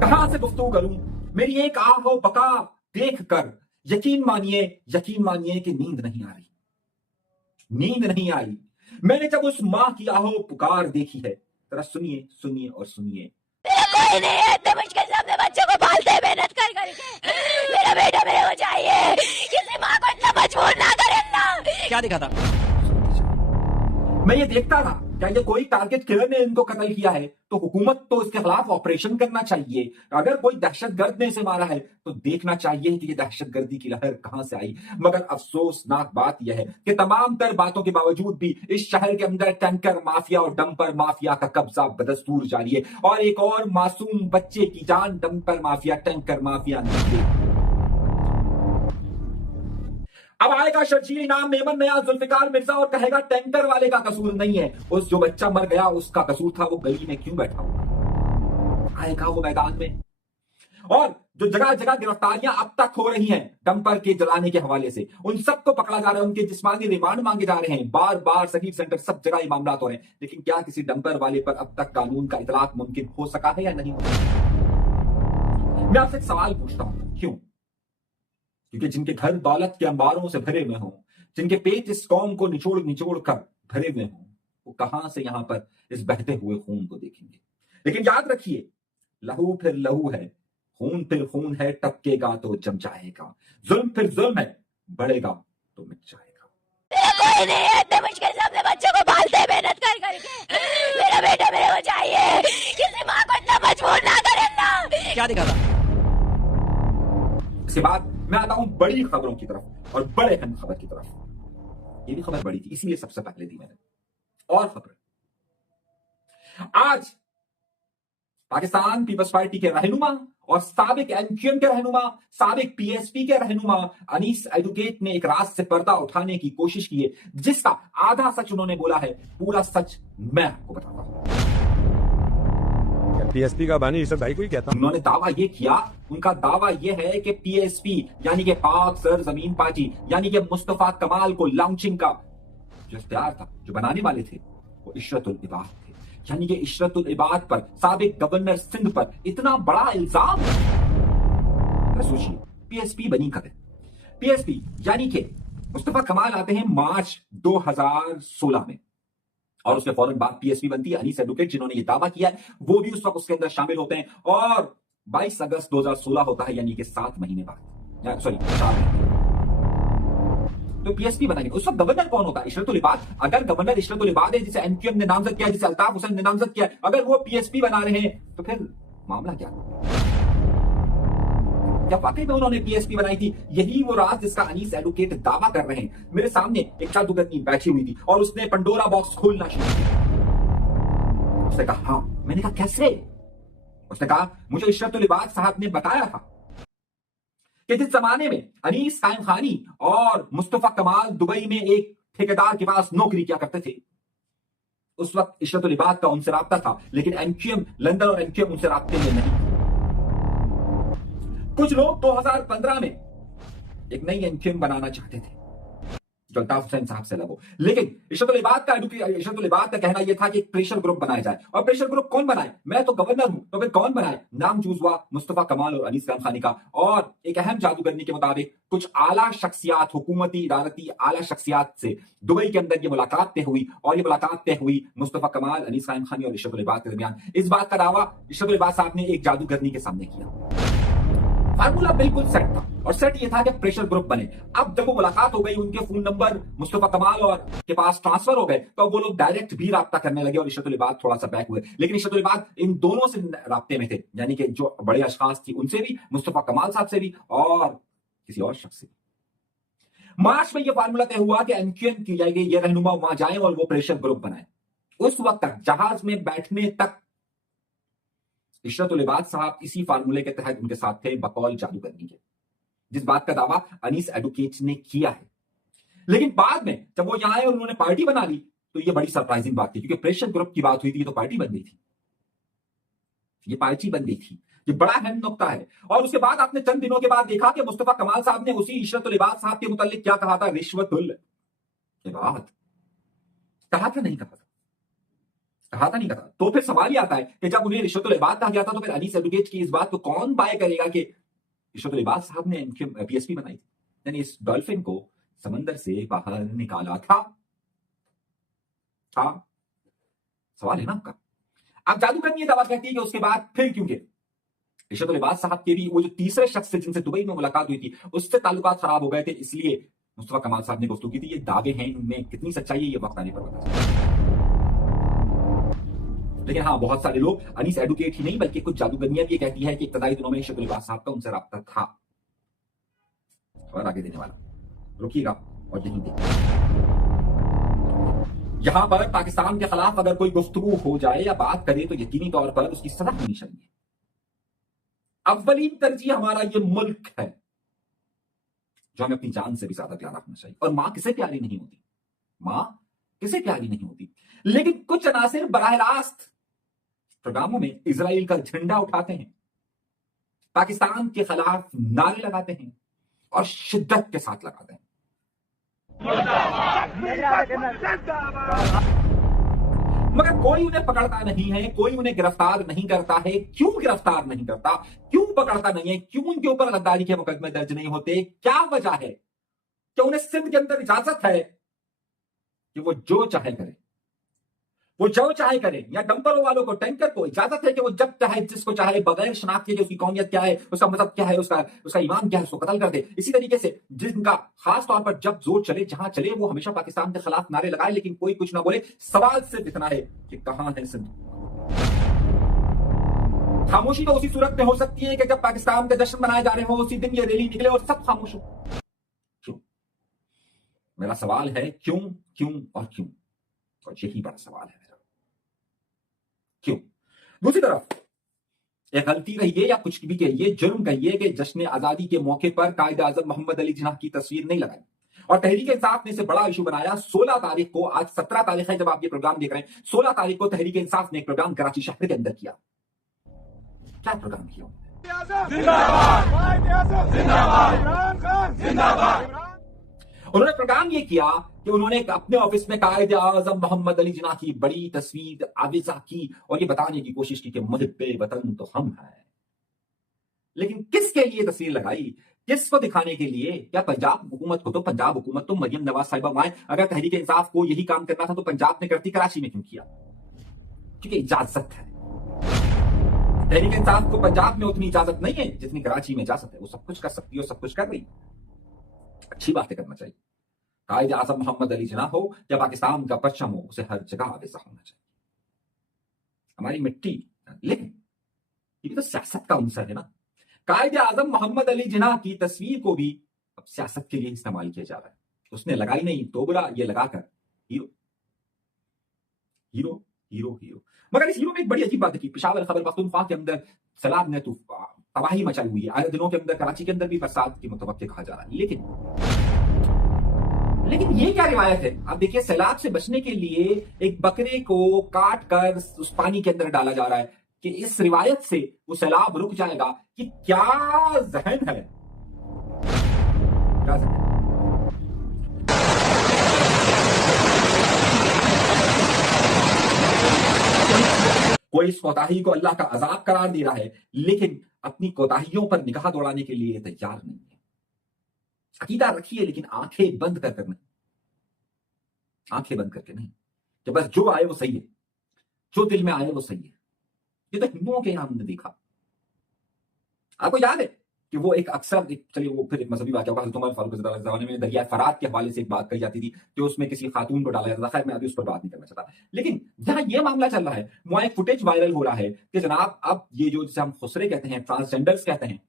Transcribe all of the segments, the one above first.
कहां से गुफ्तगू करूं? मेरी एक आहो बका देख कर यकीन मानिए कि नींद नहीं आ रही, नींद नहीं आई। मैंने जब उस माँ की आहो पुकार देखी है, जरा सुनिए सुनिए और सुनिए। मेरा कोई नहीं है, इतने मुश्किल से अपने बच्चे को पालते हैं मेहनत कर करके। मेरा बेटा मेरे को चाहिए, किसी माँ को इतना मजबूर ना करे ना। क्या दिखा था? मैं ये देखता था, क्या ये कोई टारगेट किलर ने इनको कत्ल किया है तो हुकूमत तो इसके खिलाफ ऑपरेशन करना चाहिए। अगर कोई दहशतगर्द ने इसे मारा है तो देखना चाहिए कि ये दहशतगर्दी की लहर कहां से आई। मगर अफसोसनाक बात यह है कि तमाम तर बातों के बावजूद भी इस शहर के अंदर टैंकर माफिया और डंपर माफिया का कब्जा बदस्तूर जारी है और एक और मासूम बच्चे की जान डंपर माफिया टैंकर माफिया ने ली। अब आएगा शर्जील इनाम मेमन नया जुल्फिकार मिर्जा और कहेगा टैंकर वाले का कसूर नहीं है, उस जो बच्चा मर गया उसका कसूर था, वो गली में क्यों बैठा हुआ। आएगा वो मैदान में। और जो जगह जगह गिरफ्तारियां अब तक हो रही हैं डंपर के जलाने के हवाले से, उन सबको पकड़ा जा रहा है, उनके जिस्मानी रिमांड मांगे जा रहे हैं, बार बार सखीफ सेंटर सब जगह ये मामला हो रहे हैं। लेकिन क्या किसी डंपर वाले पर अब तक कानून का इतलाक मुमकिन हो सका है या नहीं हो सका? मैं आपसे एक सवाल पूछता हूं, क्यों? क्योंकि जिनके घर दौलत के अंबारों से भरे हुए हों, जिनके पेट इस कौम को निचोड़ निचोड़ कर भरे हुए हों, वो कहां से यहां पर इस बहते हुए खून को देखेंगे। लेकिन याद रखिए, लहू फिर लहू है, खून फिर खून है, टपकेगा तो जम जाएगा, जुल्म फिर जुल्म है, बढ़ेगा तो मिट जाएगा। मेरा कोई नहीं है, इतने मुश्किल से अपने बच्चे को पालते हैं मेहनत कर करके। मेरा बेटा मेरे को चाहिए, किसी माँ को इतना मजबूर ना करे ना। क्या दिखा था? इसके बाद मैं आता हूं बड़ी खबरों की तरफ और बड़े अहम खबर की तरफ। ये भी खबर बड़ी थी, इसीलिए सबसे पहले दी मैंने। और खबर, आज पाकिस्तान पीपल्स पार्टी के रहनुमा और साबिक एमक्यूएम के रहनुमा, साबिक पीएसपी के रहनुमा अनीस एडवोकेट ने एक राज से पर्दा उठाने की कोशिश की है, जिसका आधा सच उन्होंने बोला है, पूरा सच मैं आपको बताता हूं। पीएसपी का बानी यूसुफ भाई को ही कहता हूं। उन्होंने दावा ये किया, उनका दावा ये है कि पीएसपी यानी कि पाक सर जमीन पार्टी यानी कि मुस्तफा कमाल को लॉन्चिंग का जो इख्तियार था, जो बनाने वाले थे, वो इशरतुल इबाद थे। यानी कि इशरतुल इबाद पर, साबिक गवर्नर सिंध पर इतना बड़ा इल्जाम। सोचिए, पीएसपी बनी कब है? पीएसपी यानी कि मुस्तफा कमाल आते हैं मार्च 2016 में और उसके फौरन बाद पीएसपी बनती है। अनीस एडवोकेट जिन्होंने ये दावा किया है वो भी उस वक्त उसके अंदर शामिल होते हैं और 22 अगस्त 2016 होता है, यानी कि 7 महीने बाद, सॉरी 4 महीने, तो पीएसपी बनाएंगे। उस वक्त गवर्नर कौन होता है? इशरतुल इबाद। अगर गवर्नर इशरतुल इबाद है, जिसे एमक्यूएम ने नामजद किया, जिसे अल्ताफ हुसैन ने नामजद किया, अगर वो पीएसपी बना रहे हैं तो फिर मामला क्या? क्या वाकई में उन्होंने पीएसपी बनाई थी? यही वो राज जिसका अनीस एडवोकेट दावा कर रहे हैं। मेरे सामने एक जादूगरनी बैठी हुई थी और उसने पंडोरा बॉक्स खोलना शुरू किया। उसने कहा हाँ। मैंने कहा कैसे? उसने कहा मुझे इशरतुल इबाद साहब ने बताया था कि जिस जमाने में अनीस कायम खानी और मुस्तफा कमाल दुबई में एक ठेकेदार के पास नौकरी किया करते थे, उस वक्त इशरतुल इबाद का उनसे राब्ता था, लेकिन एमक्यूएम लंदन और एमक्यूएम उनसे राब्ते में नहीं। कुछ लोग 2015 में एक नई एमक्यूएम बनाना चाहते थे जो अल्ताफ हुसैन साहब से लगो, लेकिन इशरतुल इबाद का कहना यह था कि एक प्रेशर ग्रुप बनाया जाए। और प्रेशर ग्रुप कौन बनाए? मैं तो गवर्नर हूं, तो फिर कौन बनाए? नाम चूज हुआ मुस्तफा कमाल और अनीस कायम खानी का। और एक अहम जादूगरनी के मुताबिक कुछ आला शख्सियात, हुकूमती इदारती आला शख्सियात से दुबई के अंदर ये मुलाकात तय हुई और ये मुलाकात तय हुई मुस्तफा कमाल, अनीस कायम खानी और इशरतुल इबाद के दरमियान। इस बात का दावा इशरतुल इबाद साहब ने एक जादूगरनी के सामने किया। फार्मूला बिल्कुल सेट था और सेट ये था कि प्रेशर ग्रुप बने। अब जब वो मुलाकात हो गई, उनके फोन नंबर मुस्तफा कमाल और के पास ट्रांसफर हो गए, तो वो लोग डायरेक्ट भी राब्ता करने लगे और इशरतुल इबाद थोड़ा सा बैक हुए। लेकिन इशरतुल इबाद इन दोनों से राब्ते में थे, यानी कि जो बड़े अशखास थी उनसे भी, मुस्तफा कमाल साहब से भी और किसी और शख्स से। मार्च में यह फार्मूला तय हुआ कि एमक्यूएम की जाएगी, ये रहनुमा वहां जाए और वो प्रेशर ग्रुप बनाए। उस वक्त तक जहाज में बैठने तक इशरतुल इबाद साहब इसी फार्मूले के तहत उनके साथ थे बकौल जादूगरनी के, जिस बात का दावा अनीस एडवोकेट ने किया है। लेकिन बाद में जब वो यहां आए और उन्होंने पार्टी बना ली तो ये बड़ी सरप्राइजिंग बात थी, क्योंकि प्रेशर ग्रुप की बात हुई थी तो पार्टी बन गई थी, ये पार्टी बन गई थी। ये बड़ा अहम नुकता है। और उसके बाद आपने चंद दिनों के बाद देखा कि मुस्तफा कमाल साहब ने उसी इशरतुल इबाद साहब के मुतालिक क्या कहा था? रिश्वतुल इबाद कहा था, नहीं कहा था? कहा था नहीं कहा? तो फिर सवाल ये आता है कि जब उन्हें रिश्वतुल इबाद कहा गया था तो फिर अनीस एडवोकेट की इस बात को कौन बाय करेगा कि रिश्वतुल इबाद साहब ने पीएसपी बनाई थी, यानी इस डॉल्फिन को समंदर से बाहर निकाला था। सवाल है ना आपका। अब जादूगर ये दावा कहती है कि उसके बाद फिर क्यों गिरे रिश्वतुल इबाद साहब के भी वो जो तीसरे शख्स से जिनसे दुबई में मुलाकात हुई थी उससे ताल्लुकात खराब हो गए थे, इसलिए मुस्तफा कमाल साहब ने गुफ्तगू की थी। ये दावे हैं, इनमें कितनी सच्चाई है ये वक्त आने पर पता चलेगा। लेकिन हाँ, बहुत सारे लोग, अनीस एडवोकेट ही नहीं बल्कि कुछ जादूगरनियां भी ये कहती है कि इब्तदाई दिनों में रिश्वतुल इबाद साहब का उनसे राब्ता था। और आगे देने वाला, रुकिएगा और यहीं देखिए। यहां पर पाकिस्तान के खिलाफ अगर कोई गुफ्तगू हो जाए या बात करे तो यकीनी तौर पर उसकी सजा होनी चाहिए। अव्वलीन तरजीह हमारा ये मुल्क है जो हमें अपनी जान से भी ज्यादा प्यारा होना चाहिए। और मां किसे प्यारी नहीं होती, मां किसे प्यारी नहीं होती। लेकिन कुछ अनासिर बराह रास्त प्रोग्रामों में इजराइल का झंडा उठाते हैं, पाकिस्तान के खिलाफ नारे लगाते हैं और शिद्दत के साथ लगाते हैं। मगर कोई उन्हें पकड़ता नहीं है, कोई उन्हें गिरफ्तार नहीं करता है। क्यों गिरफ्तार नहीं करता, क्यों पकड़ता नहीं है, क्यों उनके ऊपर गद्दारी के मुकदमे दर्ज नहीं होते? क्या वजह है? क्या उन्हें सिंध के अंदर इजाजत है कि वो जो चाहे करें, वो जो चाहे करें? या डंपरों वालों को, टैंकर को इजाजत है कि वो जब चाहे जिसको चाहे बगैर शनाख्त के, उसकी कौमियत क्या है, उसका मजहब क्या है, उसका ईमान क्या है, उसको कत्ल कर दे? इसी तरीके से जिनका खास तौर पर जब जोर चले, जहां चले, वो हमेशा पाकिस्तान के खिलाफ नारे लगाए, लेकिन कोई कुछ ना बोले। सवाल सिर्फ इतना है कि कहां है सिंध? खामोशी तो उसी सूरत में हो सकती है कि जब पाकिस्तान के जश्न मनाए जा रहे हो, उसी दिन ये रैली निकले और सब खामोश हो। क्यों? मेरा सवाल है क्यों, क्यों और क्यों? और यही बड़ा सवाल है मेरा, क्यों? दूसरी तरफ एक गलती कहिए या कुछ भी कहिए, जुर्म कहिए कि जश्न आजादी के मौके पर कायद आजम मोहम्मद अली जिन्ना की तस्वीर नहीं लगाई और तहरीक इंसाफ ने इसे बड़ा इशू बनाया। 16 तारीख को, आज 17 तारीख है जब आप ये प्रोग्राम देख रहे हैं, 16 तारीख को तहरीक इंसाफ ने एक प्रोग्राम कराची शहर के अंदर किया। क्या प्रोग्राम किया? उन्होंने प्रोग्राम ये किया कि उन्होंने अपने ऑफिस में कायद आजम मोहम्मद अली जिन्ना की बड़ी तस्वीर आविज़ा की और ये बताने की कोशिश की कि मुहिब्बे वतन तो हम हैं। लेकिन किसके लिए तस्वीर लगाई, किसको दिखाने के लिए? क्या पंजाब हुकूमत को? तो पंजाब हुकूमत तो मरियम नवाज साहिबा वहां, अगर तहरीक इंसाफ को यही काम करना था तो पंजाब में करती, कराची में क्यों किया? क्योंकि इजाजत है। तहरीक इंसाफ को पंजाब में उतनी इजाजत नहीं है जितनी कराची में इजाजत है। वो सब कुछ कर सकती है और सब कुछ कर रही है। अच्छी बातें करना चाहिए। कायद आजम मोहम्मद अली जिन्ना हो या पाकिस्तान का परचम हो, उसे हर जगह आवेजा होना चाहिए। हमारी मिट्टी, लेकिन ये भी तो सियासत का अंसर है ना। कायद आजम मोहम्मद अली जिन्ना की तस्वीर को भी अब सियासत के लिए इस्तेमाल किया जा रहा है। उसने लगाई नहीं तो बुरा, ये लगाकर हीरो हीरो हीरो हीरो। मगर इस हीरो में एक बड़ी अजीब बात है कि पेशावर खैबर पख्तूनख्वा के अंदर सैलाब ने तो तबाही मचाई हुई है। आए दिनों के अंदर कराची के अंदर भी बरसात की मुतवक्के कहा जा रहा है। लेकिन ये क्या रिवायत है? आप देखिए, सैलाब से बचने के लिए एक बकरे को काट कर उस पानी के अंदर डाला जा रहा है कि इस रिवायत से वो सैलाब रुक जाएगा। कि क्या जहन है, क्या जहन? कोई इस कोताही को अल्लाह का अजाब करार दे रहा है, लेकिन अपनी कोताहियों पर निगाह दौड़ाने के लिए तैयार नहीं है। अकीदा रखिए लेकिन आंखें बंद कर नहीं, आंखें बंद करके नहीं कि बस जो आए वो सही है, जो दिल में आए वो सही है। ये तो हिंदुओं के यहां हमने देखा। आपको याद है कि वो एक अक्सर, चलिए वो फिर एक मजहबी वाक़या हुआ, हज़रत उमर फारूक रज़ी अल्लाह के ज़माने में दरिया फरात के हवाले से एक बात कही जाती थी कि उसमें किसी खातून को डाला जाता था। खैर मैं अभी उस पर बात नहीं करना चाहता। लेकिन जहां ये मामला चल रहा है, वहां एक फुटेज वायरल हो रहा है कि जनाब अब ये जो जिसे हम खुसरे कहते हैं, ट्रांसजेंडर्स कहते हैं,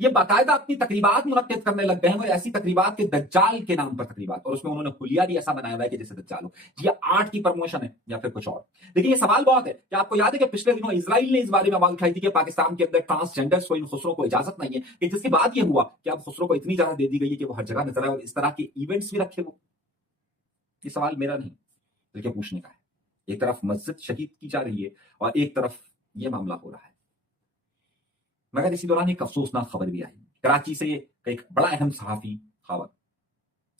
ये बाकायदा अपनी तकरीबात मुनक्किद करने लग गए हैं। और ऐसी तकरीबात के दज्जाल के नाम पर तकरीबात, और उसमें उन्होंने हुलिया भी ऐसा बनाया हुआ है कि जैसे दज्जाल हो। ये आर्ट की प्रमोशन है या फिर कुछ और। लेकिन ये सवाल बहुत है कि आपको याद है कि पिछले दिनों इजराइल ने इस बारे में आवाज उठाई थी कि पाकिस्तान के अंदर ट्रांसजेंडर्स को, इन खुसरों को इजाजत नहीं है। कि जिसके बाद ये हुआ कि अब खुसरों को इतनी इजाजत दे दी गई है कि वो हर जगह नजर आए और इस तरह के इवेंट्स भी रखे। वो ये सवाल मेरा नहीं बल्कि पूछने का है। एक तरफ मस्जिद शहीद की जा रही है और एक तरफ ये मामला हो रहा है। मगर इसी दौरान एक अफसोसनाक खबर भी आई। कराची से एक बड़ा अहम सहाफी खावर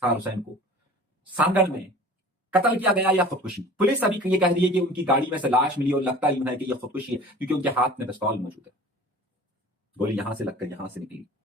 खार हुसैन को सांगड़ में कत्ल किया गया या खुदकुशी। पुलिस अभी ये कह रही है कि उनकी गाड़ी में से लाश मिली और लगता यूं है कि यह खुदकुशी है, क्योंकि उनके हाथ में पिस्तौल मौजूद है। गोली यहां से लगकर यहां से निकली।